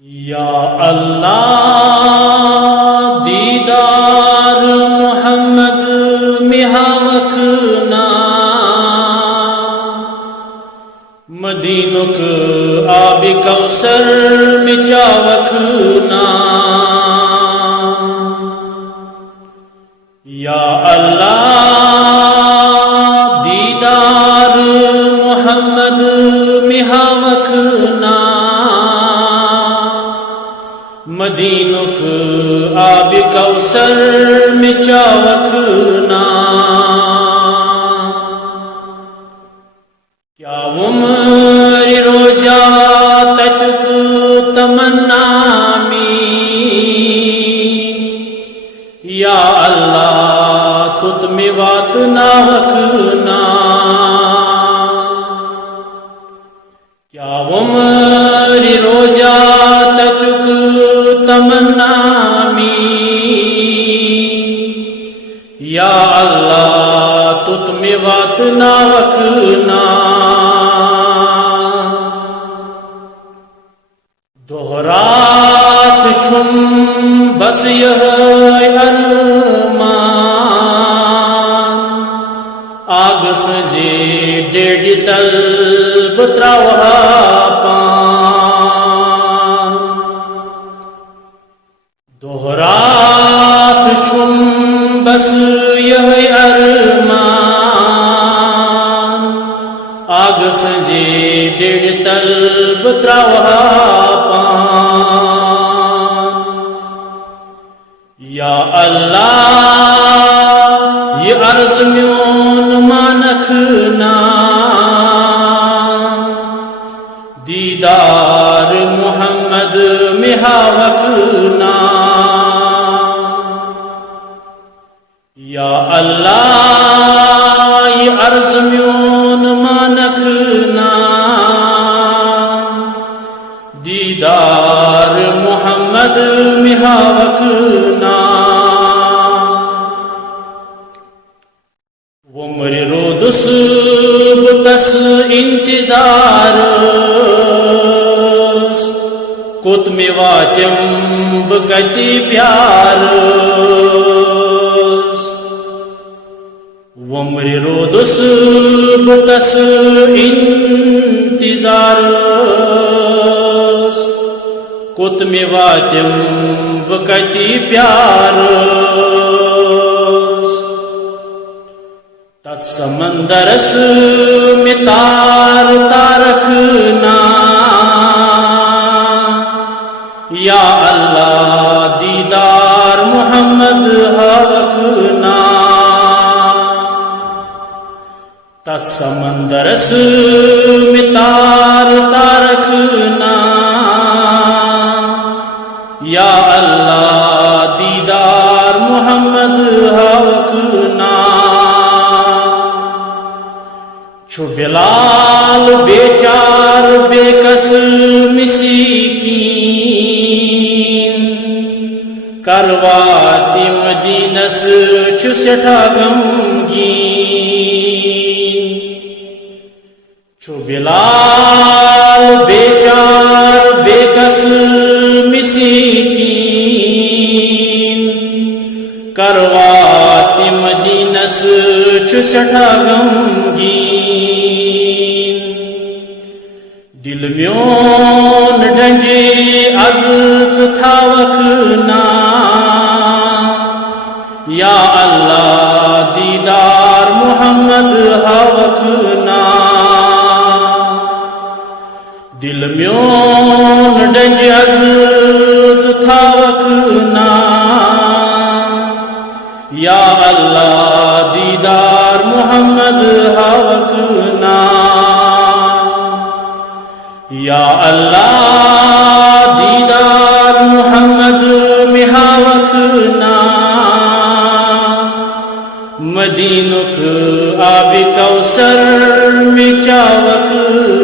یا اللہ دیدار محمد مہاوکھنا مدینک آب کوثر مچاوکھنا یا اللہ دیدار محمد مہاوکھنا مدینک آب کوثر مچاوکھنا کیا عمر روزہ تتک تمنا می یا اللہ تت میں وات نہ وکھنا کیا عمر روزہ تتک تمنا می یا اللہ تت میں وات نہ وکھنا دہرات چھم بس یہ ارمان آگ سجے ڈیڈ طلب تراوہا پان دہرات چھم بس یہ ارمان آگ سجے ڈیڈ طلب تراوہا پان یا اللہ یہ عرض میون مانکھنا دیدار محمد مہاوکھنا یا اللہ یہ عرض میون مانکھنا دیدار محمد مہاوکھنا عمر رودس بتس انتظار کت میں واتم بکتی پیار عمر رودس بتس انتظار کت میں واتم بکتی پیار تت سمندرس میں تار تارکھنا یا اللہ دیدار محمد ہاوکھنا تت سمندرس میں تار تارکھنا یا اللہ دیدار محمد ہاوکھنا چھو بلال بیچار بے کس مسکین کرواتی مدینس چھو سٹھا غمگین چھو بلال بیچار بے کس مسکین کرواتی مدینس چھو سٹھا غمگین دل میون ڈنجے از تھاوکھنا یا اللہ دیدار محمد ہاوکھنا دل میون ڈنجے از تھاوکھنا یا اللہ دیدار محمد ہاوکھنا یا اللہ دیدار محمد مہاوکھنا مدینک آب کوثر مچاوکھنا